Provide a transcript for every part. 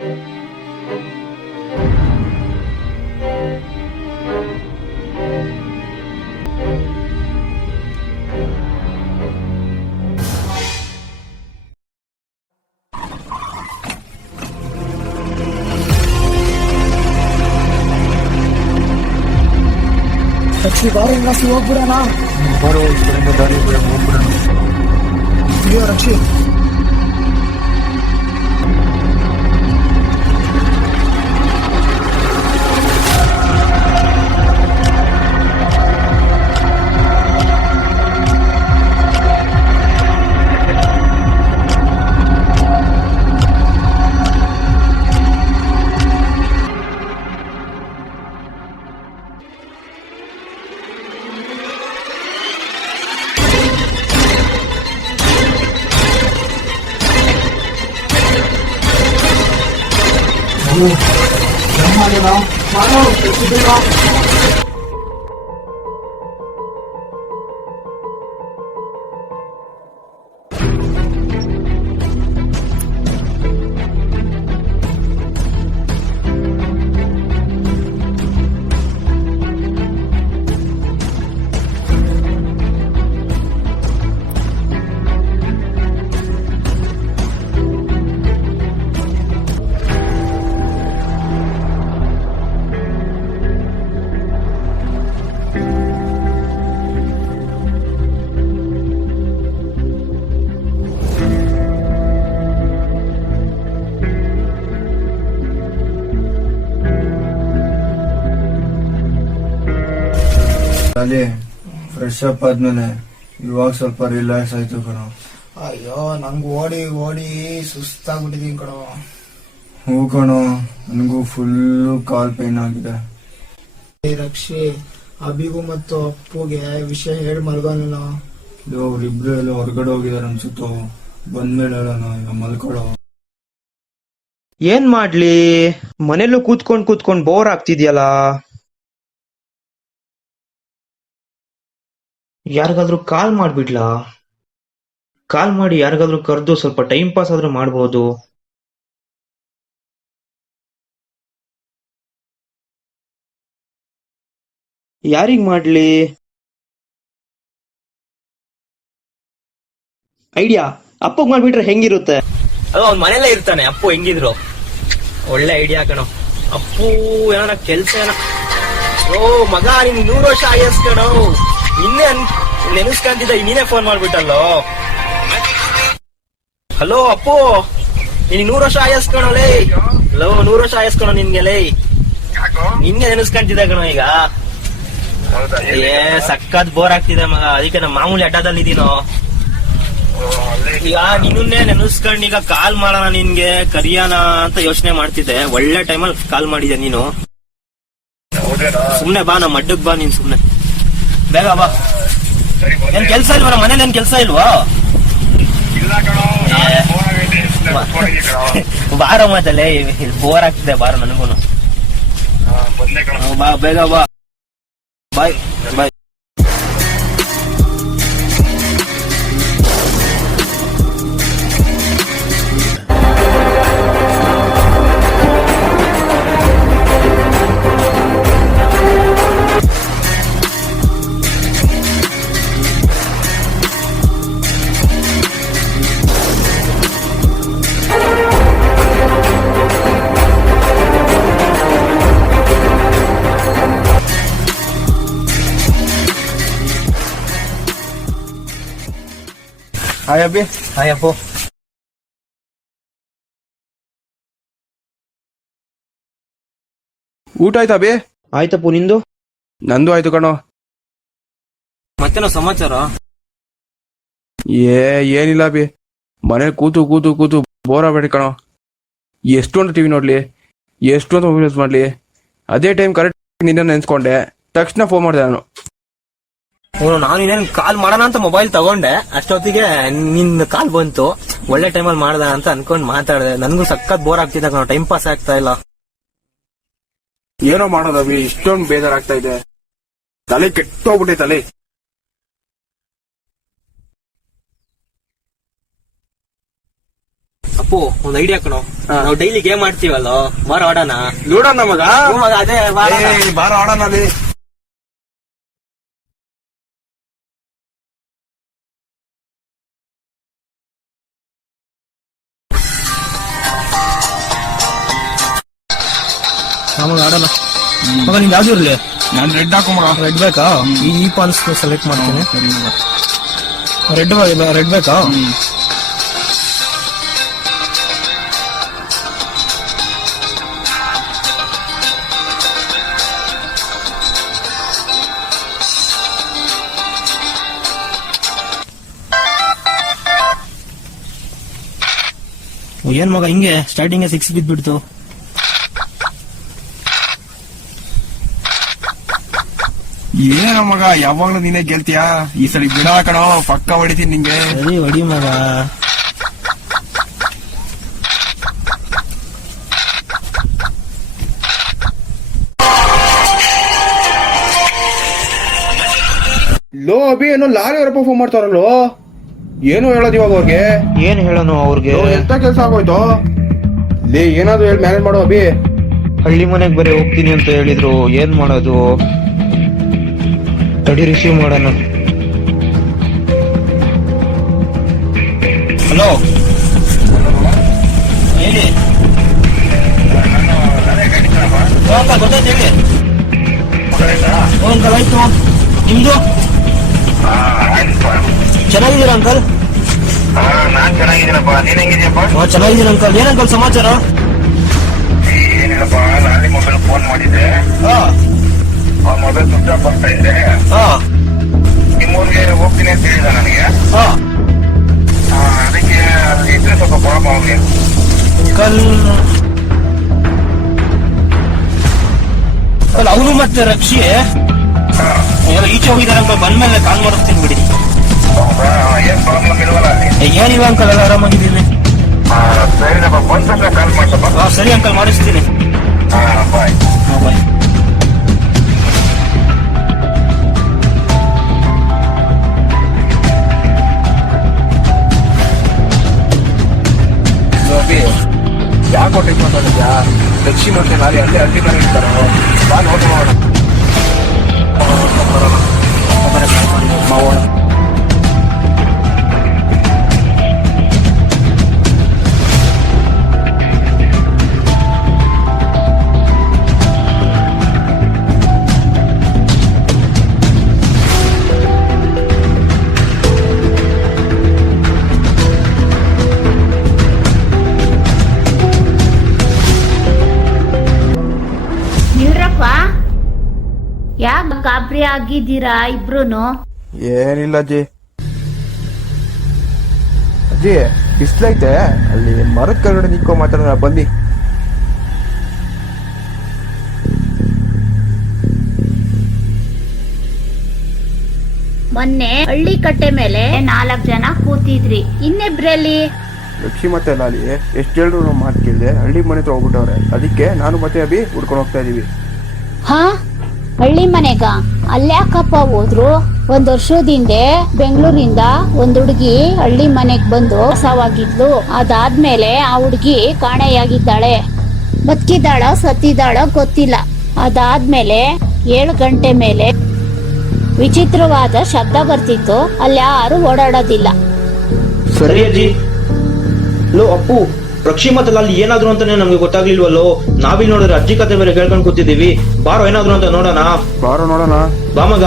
ರಕ್ಷಿ ಬಾರ ಹೋಗ್ಬಿಡೋಣ. ಬರೋ ಈ ಕಡೆಯಿಂದ ದಾರಿ ಹೋಗ್ಬಿಡೋಣ. ಅಯ್ಯೋ ರಕ್ಷಿ, ಅಲ್ಲಿ ಫ್ರೆಶ್ ಅಪ್ ಆದ್ಮೇಲೆ ಇವಾಗ ಸ್ವಲ್ಪ ರಿಲ್ಯಾಕ್ಸ್ ಆಯ್ತು ಕಣೋ. ಅಯ್ಯೋ ನಂಗ್ ಓಡಿ ಓಡಿ ಸುಸ್ತಾಗ್ಬಿಟ್ಟಿದೀನಿ ಕಣೋ. ಹೂ ಕಣೋ, ನನಗೂ ಫುಲ್ಲು ಕಾಲ್ ಪೇನ್ ಆಗಿದೆ. ರಕ್ಷಿ, ಅಭಿಗೂ ಮತ್ತು ಅಪ್ಪುಗೆ ವಿಷಯ ಹೇಳಿ ಮಲ್ಗೋನು. ಅವ್ರಿಬ್ರು ಎಲ್ಲ ಹೊರಗಡೆ ಹೋಗಿದಾರೆ ಅನ್ಸುತ್ತೋ, ಬಂದ್ಮೇಲೆ ಹೇಳೋಣ. ಈಗ ಮಲ್ಕೊಳೋ. ಏನ್ ಮಾಡ್ಲಿ, ಮನೇಲೂ ಕೂತ್ಕೊಂಡ್ ಬೋರ್ ಆಗ್ತಿದ್ಯಲ್ಲ. ಯಾರಿಗಾದ್ರೂ ಕಾಲ್ ಮಾಡ್ಬಿಡ್ಲಾ? ಕಾಲ್ ಮಾಡಿ ಯಾರಿಗಾದ್ರೂ ಕರೆದು ಸ್ವಲ್ಪ ಟೈಮ್ ಪಾಸ್ ಆದ್ರೂ ಮಾಡ್ಬೋದು. ಯಾರಿಗ್ ಮಾಡ್ಲಿ? ಐಡಿಯಾ, ಅಪ್ಪಗ್ ಮಾಡ್ಬಿಟ್ರೆ ಹೆಂಗಿರುತ್ತೆ? ಅದು ಅವ್ನ ಮನೇಲೇ ಇರ್ತಾನೆ ಅಪ್ಪು, ಹೆಂಗಿದ್ರು ಒಳ್ಳೆ ಐಡಿಯಾ ಕಣೋ. ಅಪ್ಪು ಏನಾರ ಕೆಲ್ಸ ಓ ಮಗ, ನಿನ್ 100 ವರ್ಷ ಆಯಸ್ ಕಣೋ. ನಿನ್ನೆ ನೆನೆಸ್ಕೊಂತಿದ್ದ, ನೀನೇ ಫೋನ್ ಮಾಡ್ಬಿಟ್ಟಲ್ಲೋ. ಹಲೋ ಅಪ್ಪು, ನಿನ್ 100 ವರ್ಷ ಆಯಸ್ ಕಣೋಲೇ. ಹಲೋ, 100 ವರ್ಷ ಆಯಸ್ ಕಣೋ ನಿನ್ಗೆಲೇ. ನಿನ್ನೆ ನೆನೆಸ್ಕೊಂತಿದ್ದ ಕಣೋ. ಈಗ ಸಕ್ಕತ್ ಬೋರ್ ಆಗ್ತಿದೆ ಮಗ, ಅದಕ್ಕೆ ನಮ್ಮ ಮಾಮೂಲಿ ಅಡ್ಡದಲ್ಲಿ ಇದೀನೋ. ಈಗ ನಿನ್ನೆ ನೆನೆಸ್ಕೊಂಡ್ ಈಗ ಕಾಲ್ ಮಾಡೋಣ ನಿನ್ಗೆ, ಕರಿಯೋಣ ಅಂತ ಯೋಚನೆ ಮಾಡ್ತಿದ್ದೆ. ಒಳ್ಳೆ ಟೈಮಲ್ಲಿ ಕಾಲ್ ಮಾಡಿದ್ಯಾ ನೀನು. ಸುಮ್ನೆ ಬಾ, ನಮ್ಮ ಅಡ್ಡಕ್ ಬಾ ನೀನ್, ಸುಮ್ನೆ ಬೇಗ ಬಾ. ಏನ್ ಕೆಲ್ಸ ಇಲ್ವಾ ನಮ್ಮ ಮನೇಲಿ? ಏನ್ ಕೆಲ್ಸ ಇಲ್ವಾ? ಬಾರ ಮಾತಲ್ಲೇ, ಬೋರ್ ಆಗ್ತಿದೆ, ಬಾರ ನನಗೂನು. ಬಾ ಬೇಗ ಬಾ. ಬಾಯ್ ಬಾಯ್. ಹಾಯ್ ಅಬ್ಬಿ. ಹಾಯ್ ಅಪ್ಪು. ಊಟ ಆಯ್ತಾ ಅಬ್ಬಿ? ಆಯ್ತಪ್ಪು, ನಿಂದು? ನಂದು ಆಯ್ತು ಕಣೋ. ಮತ್ತೇನೋ ಸಮಾಚಾರ? ಏನಿಲ್ಲ ಅಬ್ಬಿ, ಮನೇಲಿ ಕೂತು ಕೂತು ಕೂತು ಬೋರ್ ಆಗ್ಬೇಡಿ ಕಣೋ. ಎಷ್ಟೊಂದು ಟಿವಿ ನೋಡ್ಲಿ, ಎಷ್ಟೊಂದು ಮೊಬೈಲ್ ಯೂಸ್ ಮಾಡ್ಲಿ. ಅದೇ ಟೈಮ್ ಕರೆಕ್ಟ್ ನಿನ್ನ ನೆನ್ಸ್ಕೊಂಡೆ, ತಕ್ಷಣ ಫೋನ್ ಮಾಡಿದೆ ನಾನು. ನಾನು ಇನ್ನೇನು ಕಾಲ್ ಮಾಡೋಣ ಅಂತ ಮೊಬೈಲ್ ತಗೊಂಡೆ, ಅಷ್ಟೊತ್ತಿಗೆ ನಿನ್ ಕಾಲ್ ಬಂತು. ಒಳ್ಳೆ ಟೈಮಲ್ಲಿ ಮಾಡ್ದ ಅಂತ ಅನ್ಕೊಂಡ್ ಮಾತಾಡಿದೆ. ನನ್ಗೂ ಸಖತ್ ಬೋರ್ ಆಗ್ತಿದೆ, ಟೈಮ್ ಪಾಸ್ ಆಗ್ತಾ ಇಲ್ಲ. ಏನೋ ಮಾಡೋದವಿ, ಇಷ್ಟೊಂದು ಬೇಜಾರಾಗ್ತಾ ಇದೆ. ತಲೆ ಕೆಟ್ಟೋಗ್ಬಿಟ್ಟೆ ತಲೆ. ಅಪ್ಪು ಒಂದ್ ಐಡಿಯಾ ಕಣೋ. ನಾವು ಡೈಲಿ ಗೇಮ್ ಆಡ್ತೀವಲ್ಲ, ಬಾರ ಆಡೋಣ. ನೋಡೋಣ ಮಗ. ಮಗ ಅದೇ ಬಾರ. ಬಾರ ಆಡೋಣ ಅಲ್ಲಿ. ಮಗ ಆಡೋಣ. ಮಗ ನಿಂಗೆ ಯಾವ್ದು ಇರ್ಲಿ? ನಾನು ರೆಡ್ ಹಾಕು ಮಗ. ರೆಡ್ ಬೇಕಾ? ಈ ಪಾಲ್ಸ್ ಸೆಲೆಕ್ಟ್ ಮಾಡ್ತೀನಿ. ರೆಡ್ ಬೇಕಾ? ಏನ್ ಮಗ ಹಿಂಗೆ ಸ್ಟಾರ್ಟಿಂಗ್ 6 ಬಿದ್ಬಿಡ್ತು. ಏನ ಮಗ ಯಾವಾಗ್ಲೂ ನೀನೇ ಗೆಲ್ತೀಯಾ? ಈ ಸಲ ಬಿಡ ಕಣೋ, ಪಕ್ಕ ಹೊಡಿತೀನಿ ನಿಂಗೆ. ಸರಿ ಹೊಡಿ ಮಗ. ಲೋ ಅಭಿ, ಏನೋ ಲಾರಿ ಅವರಪ್ಪ ಫೋನ್ ಮಾಡ್ತಾರಲ್ಲೋ, ಏನು ಹೇಳೋದು ಇವಾಗ ಅವ್ರಿಗೆ? ಏನ್ ಹೇಳೋನು ಅವ್ರಿಗೆ? ಎಂತ ಕೆಲ್ಸ ಆಗೋಯ್ತು ಲೇ, ಏನಾದ್ರು ಹೇಳಿ ಮ್ಯಾನೇಜ್ ಮಾಡೋ ಅಭಿ. ಹಳ್ಳಿ ಮನೆಗ್ ಬರೀ ಹೋಗ್ತೀನಿ ಅಂತ ಹೇಳಿದ್ರು, ಏನ್ ಮಾಡೋದು? ತಡಿ ರಿಸೀವ್ ಮಾಡೋಣ. ಹಲೋ ಹೇಳಿ. ಗೊತ್ತಾಯ್ತು ಹೇಳಿ. ಅಂಕಲ್ ಆಯ್ತು. ನಿಮ್ದು ಚೆನ್ನಾಗಿದ್ದೀರಾ ಅಂಕಲ್? ನಾನ್ ಚೆನ್ನಾಗಿದ್ದೀನಪ್ಪ, ನೀನ್ ಹೆಂಗಿದ್ಯಪ್ಪ? ಚೆನ್ನಾಗಿದ್ದೀನಿ ಅಂಕಲ್. ಏನ್ ಅಂಕಲ್ ಸಮಾಚಾರ? ಏನಿಲ್ಲಪ್ಪ, ನಾಳೆ ಮೊಬೈಲ್ ಫೋನ್ ಮಾಡಿದ್ದೆ. ಆ ಮೊಬೈಲ್ ಸ್ವಿಚ್ ಆಫ್ ಬರ್ತಾ ಇದೆ. ನಿಮ್ಮೂರಿಗೆ ಹೋಗ್ತೀನಿ ಅಂತ ಹೇಳಿದ ನನಗೆ. ಅದಕ್ಕೆ ಅಲ್ಲಿ ಇದ್ರೆ ಸ್ವಲ್ಪ ಪ್ರಾಬ್ಲಮ್ ಅವ್ರಿಗೆ. ಅಂಕಲ್ ಅವನು ಮತ್ತೆ ರಕ್ಷಿ ಈಚೆ ಹೋಗಿದಾರೆ ಅಂಕಲ್. ಬಂದ್ಮೇಲೆ ಕಾಲ್ ಮಾಡಿಸ್ತೀನಿ ಬಿಡಿ. ಹೌದಾ? ಏನ್ ಪ್ರಾಬ್ಲಮ್ ಇಲ್ವಲ್ಲ ಅಲ್ಲಿ? ಏನಿಲ್ಲ ಅಂಕಲ್, ಎಲ್ಲ ಆರಾಮಾಗಿದ್ದೀನಿ. ಸರಿನಪ್ಪ, ಬಂದ ಕಾಲ್ ಮಾಡ್ಸಪ್ಪ. ಸರಿ ಅಂಕಲ್, ಮಾಡಿಸ್ತೀನಿ. ಬಾಯ್. ಬಾಯ್. ಯಾಕೆ ಹೊಟ್ಟೆ ಮಾತಾಡಿದ್ಯಾ? ದಕ್ಷಿಣ ಮತ್ತೆ ಲಾರಿ ಅಲ್ಲೇ ಅಡ್ಡಿ ಮನೆ ಇರ್ತಾರೋ, ಬಾ ನೋಡೋಣ. ಮಾವೋಣ. ಯಾಕೆ ಗಾಬರಿ ಆಗಿದ್ದೀರಾ ಇಬ್ರುನು? ಏನಿಲ್ಲ ಅಜ್ಜಿ. ಅಜ್ಜಿ ಬಿಸ್ಲೈತೆ, ಅಲ್ಲಿ ಮರದ ಕೆಳಗಡೆ ನಿಂತ್ಕೊ ಮಾತಾಡೋಣ ಬನ್ನಿ. ಮೊನ್ನೆ ಹಳ್ಳಿ ಕಟ್ಟೆ ಮೇಲೆ 4 ಜನ ಕೂತಿದ್ರಿ, ಇನ್ನಿಬ್ರಲ್ಲಿ ಲಕ್ಷ್ಮಿ ಮತ್ತೆ ಲಾಲಿ ಎಷ್ಟು ಹೇಳಿದ್ರು ನಾವು ಮಾತು ಕೇಳಿದೆ, ಹಳ್ಳಿ ಮನೆ ಹತ್ರ ಹೋಗ್ಬಿಟ್ಟವ್ರೆ. ಅದಕ್ಕೆ ನಾನು ಮತ್ತೆ ಅಭಿ ಹುಡ್ಕೊಂಡು ಹೋಗ್ತಾ ಇದೀವಿ. ಹಾ, ಹಳ್ಳಿ ಮನೆಗ? ಅಲ್ಯಾಕಪ್ಪ ಹೋದ್ರು? 1 ವರ್ಷದಿಂದ ಬೆಂಗಳೂರಿಂದ ಒಂದ್ ಹುಡುಗಿ ಹಳ್ಳಿ ಮನೆಗ್ ಬಂದು ವಾಸವಾಗಿದ್ಲು. ಅದಾದ್ಮೇಲೆ ಆ ಹುಡುಗಿ ಕಾಣೆಯಾಗಿದ್ದಾಳೆ. ಬದುಕಿದ್ದಾಳೋ ಸತ್ತಿದ್ದಾಳೋ ಗೊತ್ತಿಲ್ಲ. ಅದಾದ್ಮೇಲೆ 7 ಗಂಟೆ ಮೇಲೆ ವಿಚಿತ್ರವಾದ ಶಬ್ದ ಬರ್ತಿತ್ತು. ಅಲ್ಲಿ ಯಾರು ಓಡಾಡೋದಿಲ್ಲ. ಸರಿ ಅಜ್ಜಿ. ಲೋ ಅಪ್ಪು, ರಕ್ಷಿ ಮತ್ತೆ ಅಲ್ಲಿ ಏನಾದ್ರು ಅಂತಾನೆ ನಮ್ಗೆ ಗೊತ್ತಾಗ್ಲಿಲ್ವಲ್ಲೋ. ನಾವಿಲ್ ನೋಡಿದ್ರೆ ಅಜ್ಜಿ ಕತೆ ಬೇರೆ ಕೇಳ್ಕೊಂಡ್ ಕೂತಿದೀವಿ. ಬಾರೋ ಏನಾದ್ರು ಅಂತ ನೋಡೋಣ. ಬಾರೋ ನೋಡೋಣ. ಬಾ ಮಗ.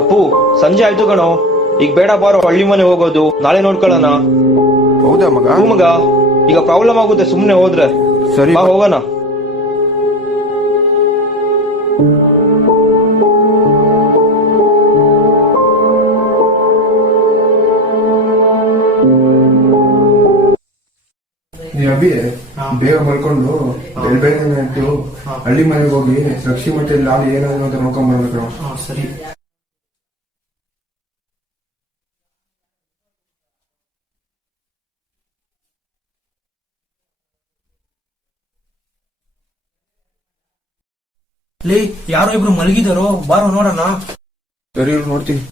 ಅಪ್ಪು, ಸಂಜೆ ಆಯ್ತು ಕಣೋ. ಈಗ ಬೇಡ, ಬಾರೋ ಹಳ್ಳಿ ಮನೆ ಹೋಗೋದು. ನಾಳೆ ನೋಡ್ಕೊಳ್ಳೋಣ. ಹೌದಾ ಮಗ? ಹೂ ಮಗ, ಈಗ ಪ್ರಾಬ್ಲಮ್ ಆಗುತ್ತೆ ಸುಮ್ನೆ ಹೋದ್ರೆ. ಸರಿ ಬಾ ಹೋಗೋಣ. ಈ ಅಭಿ ಬೇಗ ಮಲ್ಕೊಂಡು ಬೆಳಗ್ಗೆ ಎದ್ದು ಹಳ್ಳಿ ಮನೆಗೆ ಹೋಗಿ ರಕ್ಷಿ ಮತ್ತೆ ಲಾಲ್ ಏನಾದ್ರು ಅಂತ ನೋಡ್ಕೊಂಡ್ ಬರ್ಬೇಕು. ಸರಿ. ಲೇ, ಯಾರೋ ಇಬ್ರು ಮಲಗಿದಾರೋ, ಬಾರೋ ನೋಡೋಣ. ಸರಿ ನೋಡ್ತೀನಿ.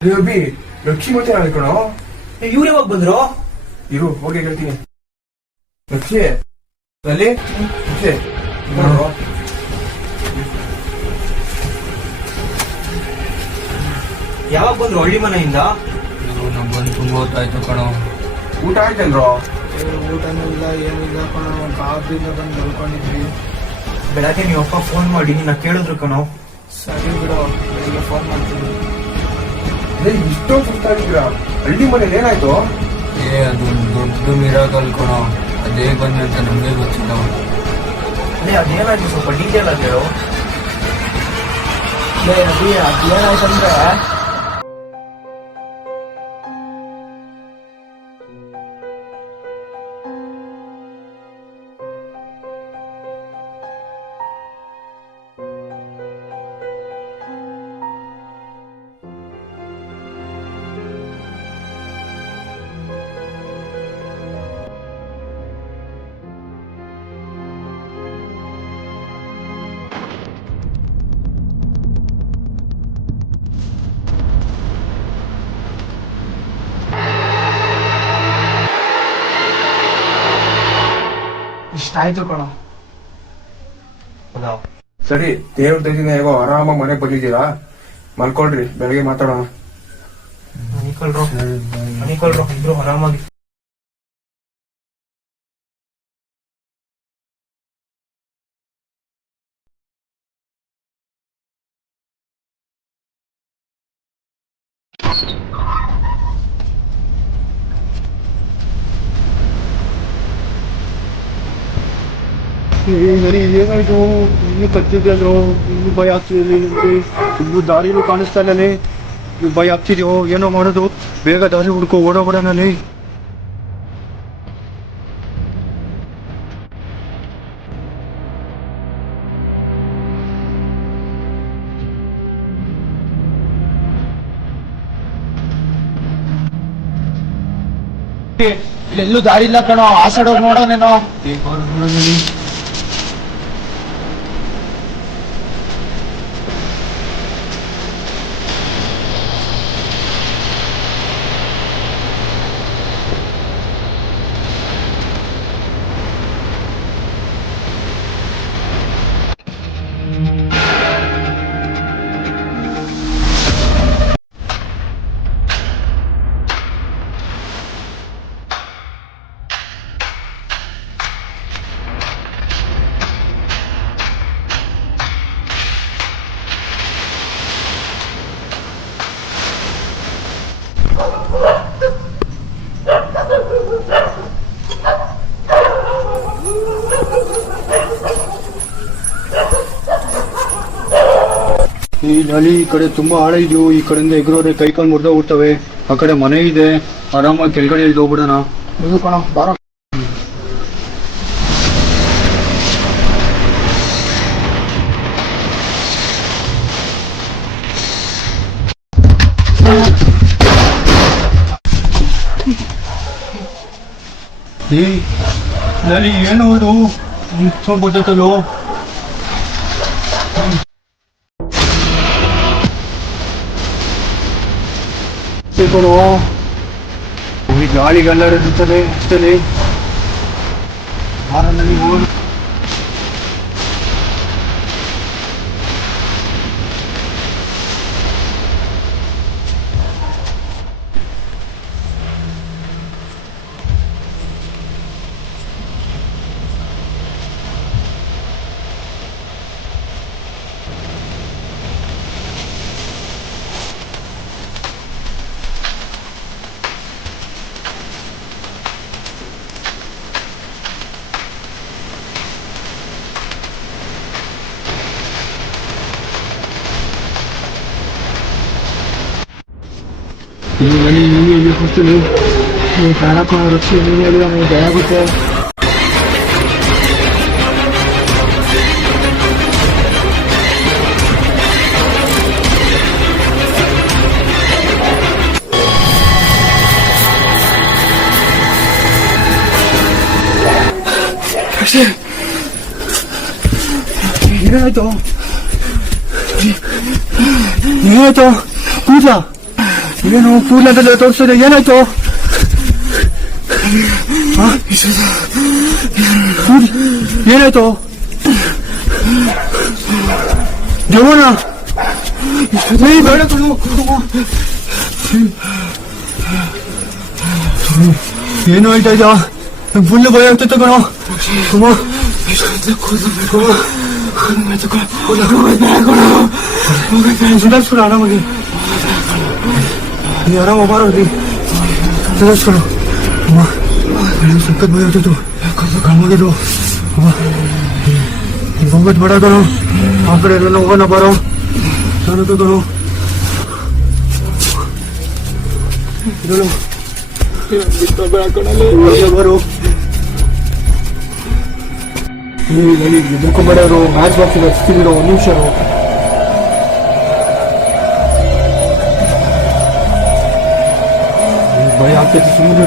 ಅಭಿ ರಕ್ಷಿ ಮತ್ತೆ ಹೇಳ್ಕೊಣ. ಇವ್ರು ಯಾವಾಗ ಬಂದ್ರು? ಇರು ಹೋಗಿ ಹೇಳ್ತೀನಿ. ರಕ್ಷಿ ಅಲ್ಲಿ ರಕ್ಷಿ ನೋಡು. ಯಾವಾಗ ಬಂದ್ರು ಹಳ್ಳಿ ಮನೆಯಿಂದ? ನಮ್ ಬಂದು ತುಂಬಾ ಹೊತ್ತಾಯ್ತು ಕಣೋ. ಊಟ ಆಯ್ತಲ್ರೋ? ಊಟನೂ ಇಲ್ಲ ಏನಿಲ್ಲ ಕಣ, ಕಾಪಿಲ್ಲ ಬಂದು ಮಲ್ಕೊಂಡಿದ್ವಿ. ಬೆಳಗ್ಗೆ ನೀವು ಅಪ್ಪ ಫೋನ್ ಮಾಡಿ ನಿನ್ನ ಕೇಳಿದ್ರು ಕಣೋ. ಸರಿ ಬಿಡು, ಬೆಳಿಗ್ಗೆ ಫೋನ್ ಮಾಡ್ತೀನಿ. ಇಷ್ಟೊಂದು ಸುತ್ತಾಗಿದ್ರ ಹಳ್ಳಿ ಮನೇಲಿ ಏನಾಯ್ತು? ಅದು ದೊಡ್ಡ ಮಿರಾಕಲ್ ಕಣೋ. ಅದೇ ಬಂದೆ ಅಂತ ನಮ್ಗೆ ಗೊತ್ತಿಲ್ಲ. ಅದೇನಾಯ್ತು ಸ್ವಲ್ಪ ಡೀಟೇಲ್ ಆಗಿ ಹೇಳು. ಅದೇನಾಯ್ತಂದ್ರೆ ಇಷ್ಟ ಆಯ್ತು ಕಣ. ಸರಿ, ದೇವ್ರ ದಯದಿಂದ ಹೇಗೋ ಆರಾಮಾಗಿ ಮನೆಗೆ ಬಂದಿದ್ದೀರಾ, ಮಲ್ಕೊಳ್ರಿ, ಬೆಳಗ್ಗೆ ಮಾತಾಡೋಣ. ಅನಿಕೊಳ್ರು ಇಬ್ರು ಆರಾಮಾಗಿ. ನನಗೆ ಏನಾಯ್ತು, ಇನ್ನು ಕತ್ತಿದ್ದೋ, ಇನ್ನು ಭಯ ಆಗ್ತಿದೆ. ಇನ್ನು ದಾರಿಲೂ ಕಾಣಿಸ್ತಾ ಇಲ್ಲ, ಭಯ ಆಗ್ತಿದ್ಯೋ, ಏನೋ ಮಾಡೋದು, ಬೇಗ ದಾರಿ ಹುಡ್ಕೋ, ಓಡೋಗ್ಬಿಡೋನಲ್ಲಿ. ಇಲ್ಲೆಲ್ಲೂ ದಾರಿ ಇಲ್ಲ ಕಣೋ, ಆ ಸೈಡ್ ಹೋಗಿ ನೋಡೋನೇನೋ. ಈ ನಲಿ ಈ ಕಡೆ ತುಂಬಾ ಆಳ ಇದೆಯೋ, ಈ ಕಡೆಯಿಂದ ಎಗ್ರೋರೆ ಕೈ ಕಾಲು ಮುರ್ದ ಹೋಗ್ತವೆ. ಆ ಕಡೆ ಮನೆ ಇದೆ, ಆರಾಮಾಗಿ ಕೆಳಗಡೆ ಇಳ್ದು ಹೋಗ್ಬಿಡೋಣ. ಇದು ಕಣ, ಬಾರ. ನಲಿ ಏನು ಅದು ಗೊತ್ತಲ್ಲೋ. ಕಣೋ, ಈ ಗಾಳಿಗಲ್ಲರಿರುತ್ತದೆ ಅಷ್ಟೇ. ಆರಲ್ಲಿ ಹೋಗಿ ನೀನು ಕೊಡ್ತೀನಿ ನೀವು ಪ್ರಾಣ ರಕ್ಷಿ ನೀನು ಹೇಳಿದ ನನಗೆ ಭಯ ಆಗುತ್ತೆ. ಏನಾಯ್ತು ಏನಾಯ್ತು ಕೂದ್ಲ ಏನು ಕೂದ್ಲ ಅಂತ ತೋರಿಸ್ತದೆ ಏನಾಯ್ತು ಏನಾಯ್ತು ದೇವಣ್ಣ ಬೇಡ ಏನು ಹೇಳ್ತಾ ಇದ್ದ ಫುಲ್ ಭಯ ಆಗ್ತೈತೆ ಕಣೋ ಸುಧಾರಿಸ್ಕೊಡು ಆರಾಮಾಗಿ ನೀ ಆರಾಮ ಬಾರೋದಿ ಸುಧಾರಿಸ್ಕೊಡು ಸಕ್ಕತ್ ಭಯ ಆಗ್ತಿತ್ತು ಕಣ್ಮಗಿದ್ರು ಈಗ ಹೋಗೋದು ಬೇಡ ಕಣೋ ಆ ಕಡೆ ಎಲ್ಲ ಹೋಗೋಣ ಬಾರೋ ಸಾಲದು ಕಣೋ ಬರು ಎದುರ್ಕೊಂಬೇಡವರು ಮ್ಯಾಚ್ ಬಾಕ್ಸ್ ಹಚ್ತಿರೋ ಒಂದು ನಿಮಿಷ ಭಯ ಆಗ್ತೈತಿ ಸುಮ್ಮನೆ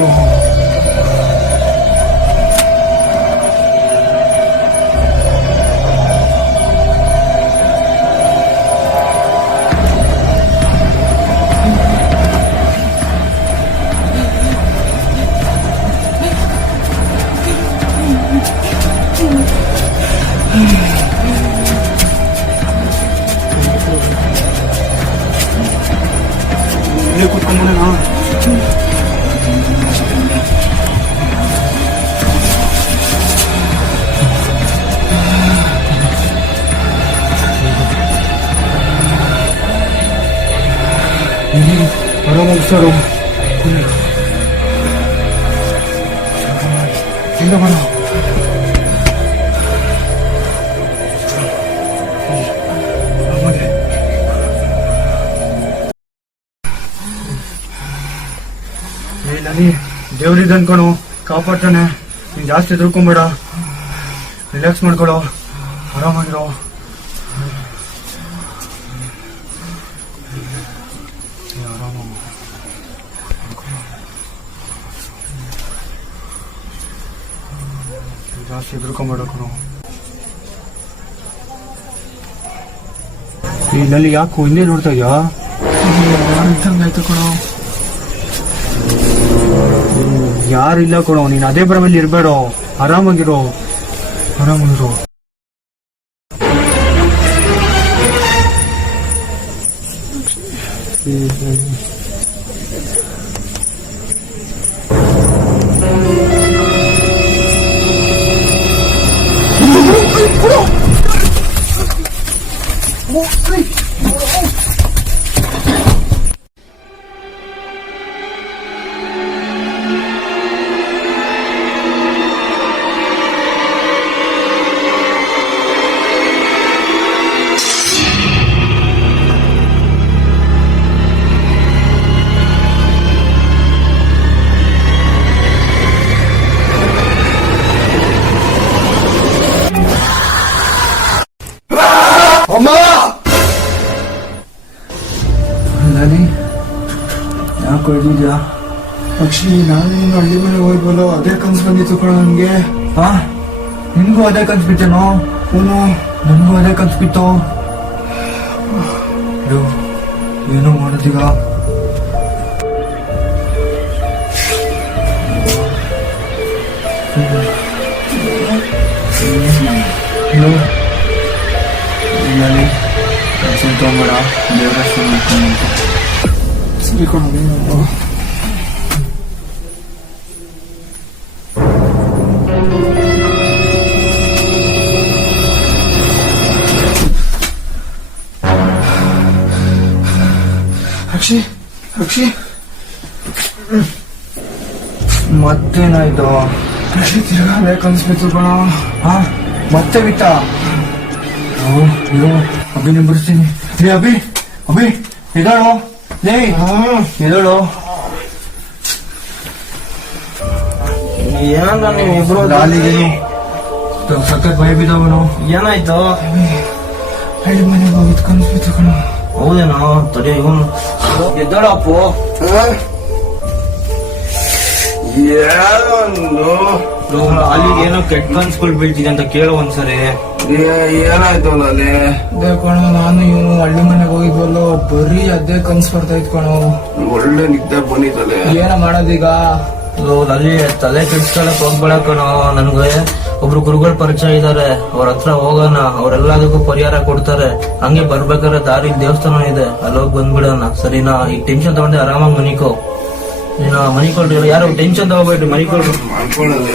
ಇಲ್ಲೇ ಕೂತ್ಕೊಂಡ್ಬಿಡೋಣ ಆರಾಮಾಗಿ ಸರು ಇಲ್ಲ ಬರ ದೇವ್ರಿದ್ ಅನ್ಕೊಳು ಕಾಪಾಡ್ತಾನೆ ನೀನ್ ಜಾಸ್ತಿ ಎದುರ್ಕೊಂಬೇಡ ರಿಲ್ಯಾಕ್ಸ್ ಮಾಡ್ಕೊಳ್ಳೋ ಆರಾಮಾಗಿರೋ ಜಾಸ್ತಿ ಎದುರ್ಕೊಂಬೇಡ ಕಣೋ ಇಲ್ಲಲ್ಲಿ ಯಾಕೋ ಹಿಂದೆ ನೋಡ್ತಾ ಇದ್ಯಾ ಆಯ್ತು ಕಣೋ ಯಾರಿಲ್ಲ ಕೊಡೋ ನೀನ್ ಅದೇ ಭ್ರಮೆಯಲ್ಲಿ ಇರ್ಬೇಡ ಆರಾಮಾಗಿರೋ ಆರಾಮಾಗಿರೋ ಯಾಕೋ ಇದ್ಯಾ ಪಕ್ಷಿ ನಾನೇನು ಹಳ್ಳಿ ಮನೆ ಹೋಗ್ಬಲ್ಲ ಅದೇ ಕನ್ಸು ಬಂದಿತ್ತು ಕಣ ನನ್ಗೆ ನಿನ್ಗೂ ಅದೇ ಕನ್ಸು ಬಿತ್ತೇನೋ ನನ್ಗೂ ಅದೇ ಕನ್ಸು ಬಿತ್ತು ಏನೋ ಮಾಡೋದೀಗ ತಗೊಂಬೇಡ ದೇವರ ಸರಿ ಕೊಡೋದು ಅಕ್ಷಿ ಅಕ್ಷಿ ಮತ್ತೇನಾಯ್ತು ಅಕ್ಷಿ ತಿರ್ಗಾ ಬೇಕನ್ಸ್ಬಿತ್ತು ಕಣ ಮತ್ತೆ ಬಿಟ್ಟ ಇರೋ ಅಭಿನ ಬಿಡಿಸ್ತೀನಿ ಅಭಿ ಅಭಿ ಇದಾಳೋ ಎದಳು ಏನ ನೀವ್ ಇಬ್ರು ಲಾಲಿಗೇನು ಸಖತ್ ಭಯ ಬಿದ್ದವನು. ಏನಾಯ್ತು? ಹಳ್ಳಿ ಮನೆಗೆ ಹೋಗಿದ್ ಕನ್ಸ್ಬಿತ್ತು ಕಣ. ಹೌದೇನೋ? ತಡಿ ಇವನು ಎದ್ದಳಪ್ಪು. ಅಲ್ಲಿಗೆ ಏನೋ ಕೆಟ್ಟ ಕನ್ಸ್ಗಳು ಬೀಳ್ತಿದೆ ಅಂತ ಕೇಳೋ ಒಂದ್ಸರಿ. ಏನಾಯ್ತು ಅಲ್ಲಿ? ಅದೇ ಕಣ, ನಾನು ಇವನು ಹಳ್ಳಿ ಮನೆಗೆ ಹೋಗಿದ್ವಲ್ಲೋ, ಬರೀ ಅದೇ ಕನ್ಸ್ ಬರ್ತಾ ಇದ್ ಕಣೋ. ಒಳ್ಳೆ ನಿದ್ದೆ ಬಂದಿತ್ತಲೆ. ಏನ ಮಾಡೋದೀಗ? ಅಲ್ಲಿ ತಲೆ ಕೆಡ್ಸ್ಕೊಳಕ್ ಹೋಗ್ಬೇಡ ಕಣೋ. ನನ್ಗೆ ಒಬ್ರು ಗುರುಗಳ ಪರಿಚಯ ಇದಾರೆ, ಅವ್ರ ಹತ್ರ ಹೋಗೋಣ. ಅವ್ರೆಲ್ಲದಕ್ಕೂ ಪರಿಹಾರ ಕೊಡ್ತಾರೆ. ಹಂಗೆ ಬರ್ಬೇಕಾದ್ರೆ ದಾರಿ ದೇವಸ್ಥಾನ ಇದೆ, ಅಲ್ಲಿ ಹೋಗಿ ಬಂದ್ಬಿಡೋಣ. ಸರಿನಾ? ಈಗ ಟೆನ್ಷನ್ ತಗೊಂಡೆ ಆರಾಮಾಗಿ ಮನಿಕೋ. ನೀನು ಮನಿಕೊಳ್ರಿ, ಯಾರು ಟೆನ್ಷನ್ ತಗೋಬೇಡ್ರಿ, ಮನಿಕೊಳ್ರಿ. ಮಾಡ್ಕೊಳ್ಳೋದು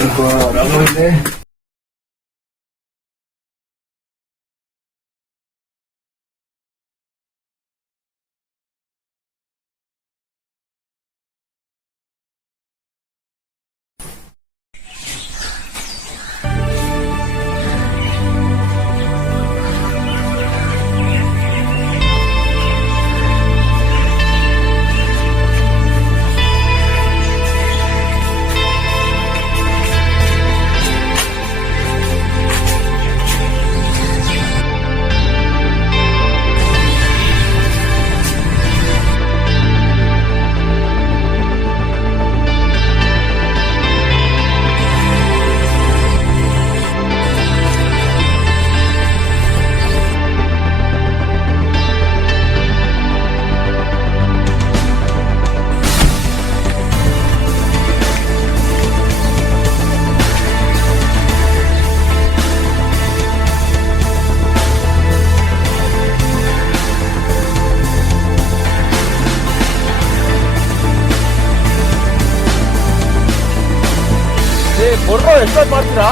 ಎಷ್ಟೊತ್ತು ಮಾಡ್ತೀರಾ?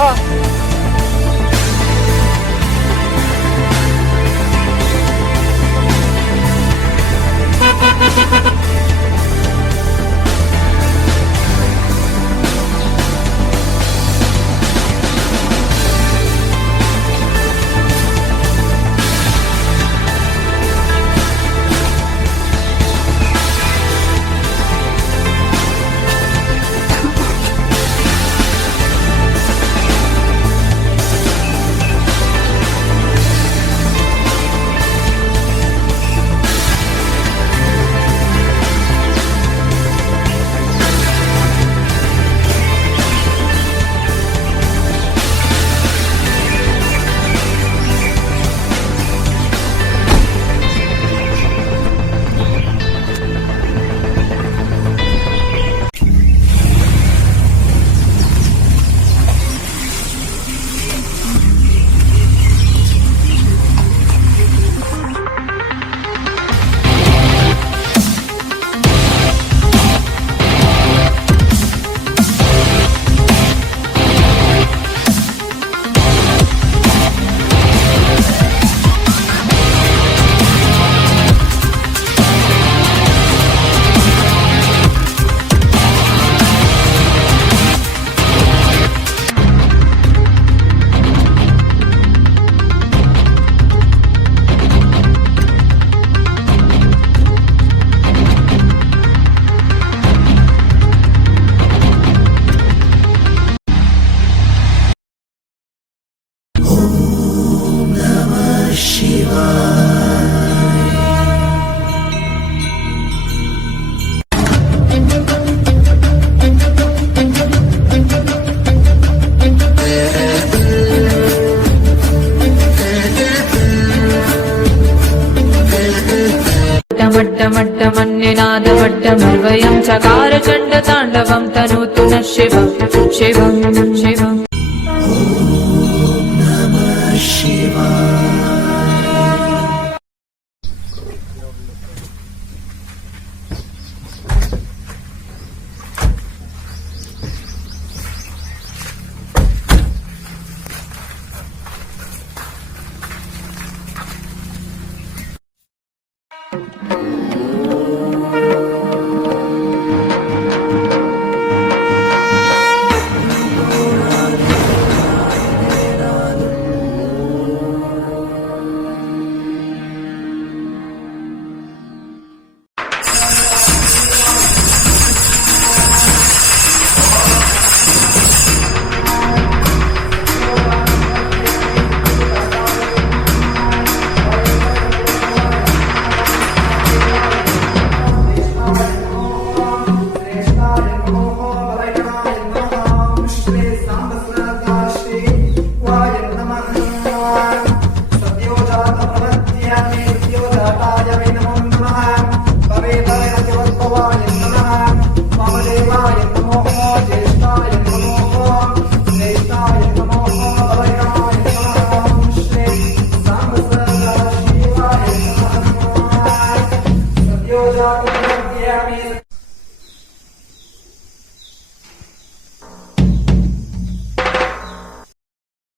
मट्टमट्टमन्यनादवट्टमर्वयं चकार चण्डताण्डवं तनोतु नः शिवं शिवं शिवम्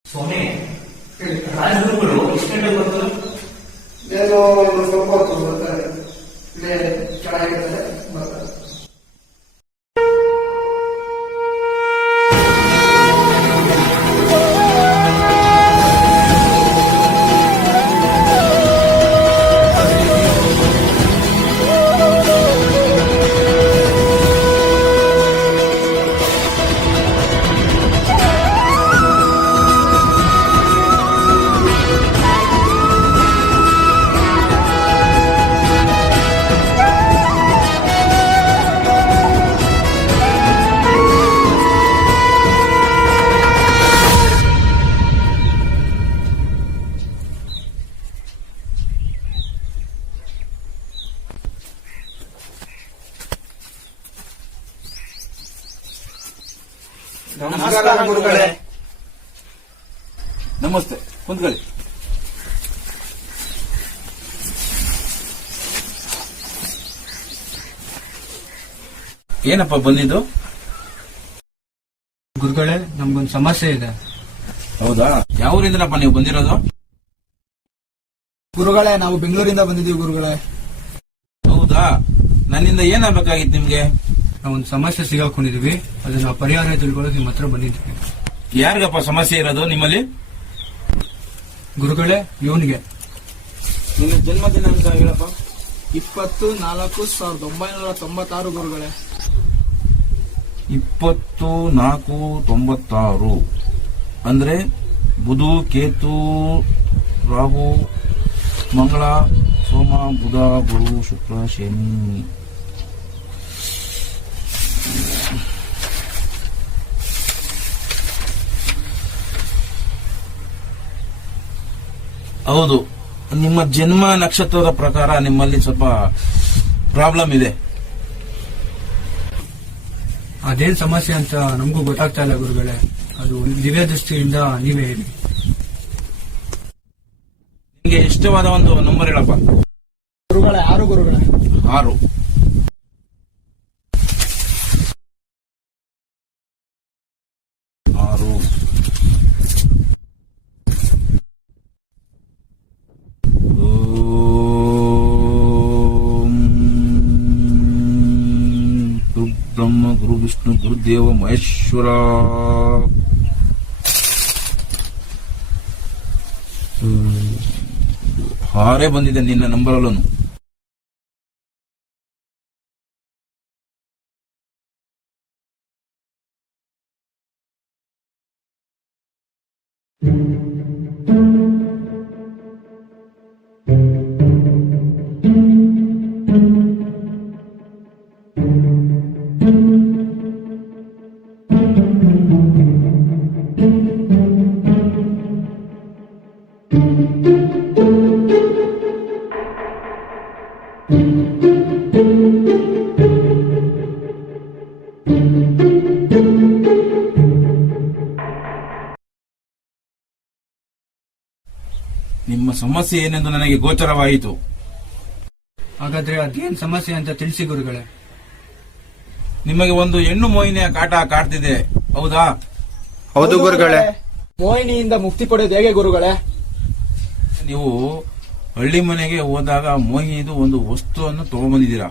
ಸ್ವಾಮಿ, ರಾಜಗುರುಗಳು ಎಷ್ಟು ಗಂಟೆಗೆ ಬರ್ತಾರೆ? ಏನೋ ಒಂದು ಸ್ವಲ್ಪ ಹೊತ್ತು ಬರ್ತಾರೆ. ಚೆನ್ನಾಗಿರ್ತದೆ ಬರ್ತಾರೆ. ನಮಸ್ಕಾರ ಗುರುಗಳೇ. ನಮಸ್ತೆ, ಕುಂತ್ಕೊಳ್ಳಿ. ಏನಪ್ಪ ಬಂದಿದ್ದು? ಗುರುಗಳೇ, ನಮ್ಗೊಂದು ಸಮಸ್ಯೆ ಇದೆ. ಹೌದಾ? ಯಾವ ಊರಿಂದನಪ್ಪ ನೀವು ಬಂದಿರೋದು? ಗುರುಗಳೇ, ನಾವು ಬೆಂಗಳೂರಿಂದ ಬಂದಿದ್ದೀವಿ ಗುರುಗಳೇ. ಹೌದಾ? ನನ್ನಿಂದ ಏನಾಗಬೇಕಾಗಿತ್ತು ನಿಮ್ಗೆ? ನಾವೊಂದು ಸಮಸ್ಯೆ ಸಿಗಾಕೊಂಡಿದೀವಿ, ಅದನ್ನ ಪರಿಹಾರ ತಿಳ್ಕೊಳ್ಳೋಕೆ ನಿಮ್ಮ ಹತ್ರ ಬಂದಿದ್ದೀವಿ. ಯಾರಿಗಪ್ಪ ಸಮಸ್ಯೆ ಇರೋದು ನಿಮ್ಮಲ್ಲಿ? ಗುರುಗಳೇ, ಇವನಿಗೆ. ನಿನ್ನ ಜನ್ಮ ದಿನಾಂಕ ಹೇಳಪ್ಪ. 20-4-1996 ಗುರುಗಳೇ. 24-96 ಅಂದ್ರೆ ಬುಧ, ಕೇತು, ರಾಹು, ಮಂಗಳ, ಸೋಮ, ಬುಧ, ಗುರು, ಶುಕ್ರ, ಶನಿ. ಹೌದು, ನಿಮ್ಮ ಜನ್ಮ ನಕ್ಷತ್ರದ ಪ್ರಕಾರ ನಿಮ್ಮಲ್ಲಿ ಸ್ವಲ್ಪ ಪ್ರಾಬ್ಲಮ್ ಇದೆ. ಅದೇನ್ ಸಮಸ್ಯೆ ಅಂತ ನಮಗೂ ಗೊತ್ತಾಗ್ತಾ ಇಲ್ಲ ಗುರುಗಳೇ. ಅದು ದಿವ್ಯ ದೃಷ್ಟಿಯಿಂದ ನೀವೇ ಹೇಳಿ. ನಿಮಗೆ ಇಷ್ಟವಾದ ಒಂದು ನಂಬರ್ ಹೇಳಪ್ಪ. ಗುರುಗಳೇ, 6 ಗುರುಗಳೇ. 6. ಬ್ರಹ್ಮ, ಗುರು ವಿಷ್ಣು, ಗುರುದೇವ ಮಹೇಶ್ವರ. ಹಾರೇ ಬಂದಿದೆ ನಿನ್ನ ನಂಬರಲ್ಲೂ. ನಿಮ್ಮ ಸಮಸ್ಯೆ ಏನೆಂದು ನನಗೆ ಗೋಚರವಾಯಿತು. ಹಾಗಾದ್ರೆ ಅದೇನ್ ಸಮಸ್ಯೆ ಅಂತ ತಿಳಿಸಿ ಗುರುಗಳೇ. ನಿಮಗೆ ಒಂದು ಹೆಣ್ಣು ಮೋಹಿನಿಯ ಕಾಟ ಕಾಡ್ತಿದೆ, ಹೌದಾ? ಹೌದು ಗುರುಗಳೇ. ಮೋಹಿನಿಯಿಂದ ಮುಕ್ತಿ ಪಡೆಯೋದು ಹೇಗೆ ಗುರುಗಳೇ? ನೀವು ಹಳ್ಳಿ ಮನೆಗೆ ಹೋದಾಗ ಮೋಹಿನಿದು ಒಂದು ವಸ್ತುವನ್ನು ತಗೊಂಡ್ಬಂದಿದ್ದೀರಾ.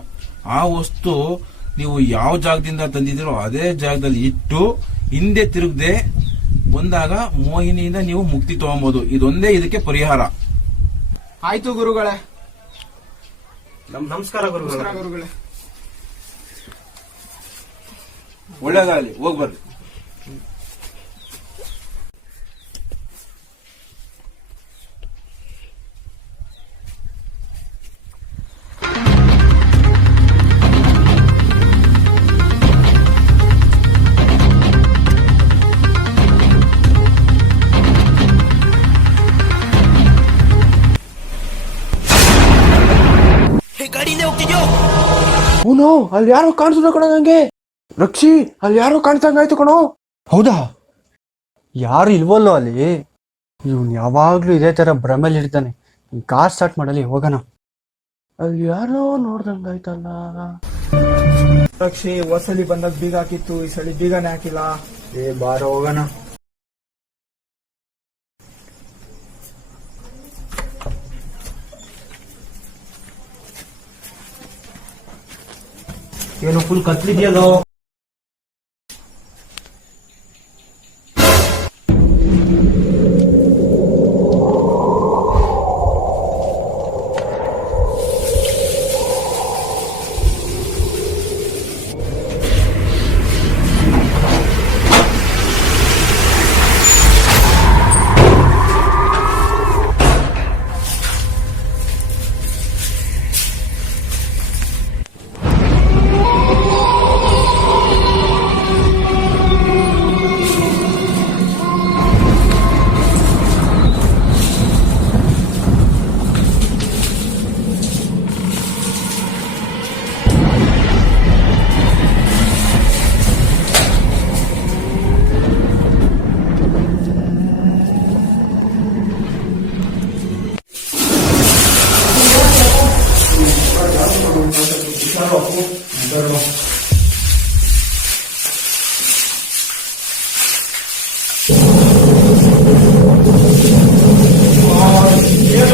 ಆ ವಸ್ತು ನೀವು ಯಾವ ಜಾಗದಿಂದ ತಂದಿದ್ದೀರೋ ಅದೇ ಜಾಗದಲ್ಲಿ ಇಟ್ಟು ಹಿಂದೆ ತಿರುಗದೆ ಬಂದಾಗ ಮೋಹಿನಿಯಿಂದ ನೀವು ಮುಕ್ತಿ ತಗೊಬಹುದು. ಇದೊಂದೇ ಇದಕ್ಕೆ ಪರಿಹಾರ. ಆಯ್ತು ಗುರುಗಳೇ. ನಮಸ್ಕಾರ ಗುರುಗಳೇ. ಒಳ್ಳೇದಾಗಲಿ, ಹೋಗ್ಬರ್ರಿ. ಗಾಡಿಯಿಂದ ಹೋಗ್ತಿದ್ಯೋ? ಅವನು ಅಲ್ಲಿ ಯಾರೋ ಕಾಣಿಸಿದ ಕಣ ನಂಗೆ. ರಕ್ಷಿ, ಅಲ್ಲಿ ಯಾರೋ ಕಾಣಿಸಂಗಾಯ್ತು ಕಣೋ. ಹೌದಾ? ಯಾರು ಇಲ್ವಲ್ಲೋ ಅಲ್ಲಿ? ಇವನು ಯಾವಾಗ್ಲೂ ಇದೇ ತರ ಭ್ರಮೇಲಿ ಇರ್ತಾನೆ. ಕಾರ್ ಸ್ಟಾರ್ಟ್ ಮಾಡಲಿ, ಹೋಗೋಣ. ಅಲ್ಲಿ ಯಾರೋ ನೋಡ್ದಂಗಾಯ್ತಲ್ಲ. ರಕ್ಷಿ ಹೊಸಲಿ ಬಂದಾಗ ಬೀಗ ಹಾಕಿತ್ತು, ಈ ಸಲ ಬೀಗನೇ ಹಾಕಿಲ್ಲ. ಬಾರೋ ಹೋಗೋಣ. ಏನು ಫುಲ್ ಕತ್ಲಿದ್ಯಲ್ಲೋ.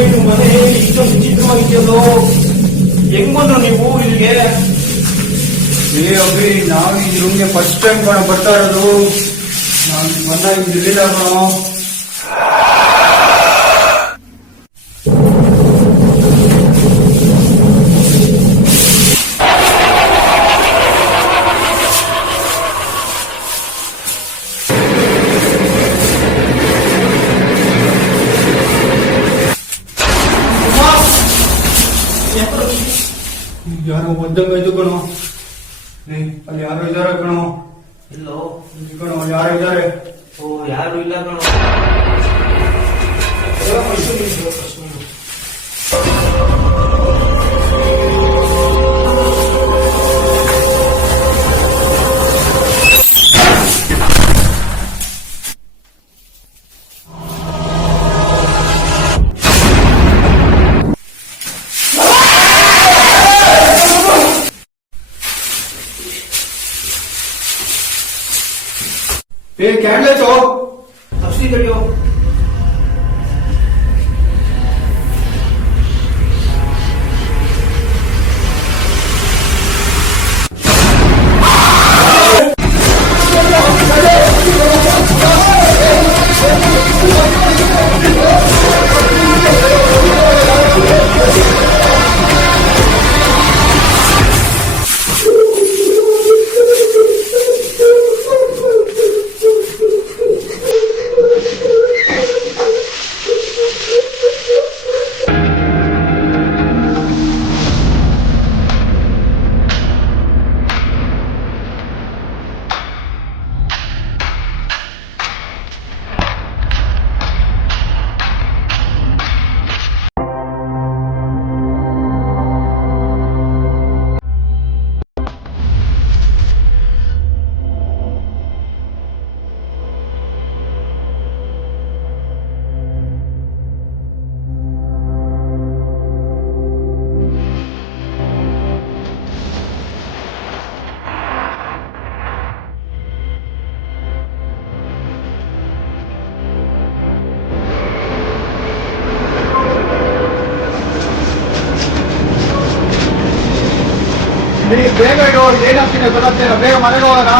ಏನು ಮನೆ ಇಷ್ಟೊಂದು ವಿಚಿತ್ರವಾಗಿದೆಯಲ್ಲೋ, ಹೆಂಗ್ ಬಂದ್ರು ನೀವು ಇಲ್ಲಿಗೆ? ಅಭಿ, ನಾವು ಈ ರೂಮ್ಗೆ ಫಸ್ಟ್ ಟೈಮ್ ಬರ್ತಾ ಇರೋದು. ನಾನು ಬಂದಾಗ ಇಲ್ಲಿಲ್ಲ ಕಣೋ. ಯಾರೋ ಒದ್ದಂಗಾಯ್ತು ಕಣೋ. ಅಲ್ಲಿ ಯಾರೋ ಇದ್ದಾರೆ ಕಣೋ. ಇಲ್ಲೋ ಕಣೋ, ಯಾರೋ ಇದ್ದಾರೆ. ಓ, ಯಾರು ಇಲ್ಲ ಕಣೋ. ಕ್ಯಾಂಡ್ಲೆಸ್ ಅಷ್ಟೇ ತಡೆಯೋ. ಬೇಗ ಇಡು, ಏನಾಗ್ತಿದೆ ಗೊತ್ತಾಗ್ತಿಲ್ಲ. ಬೇಗ ಮನೆಗೆ ಹೋಗೋಣ.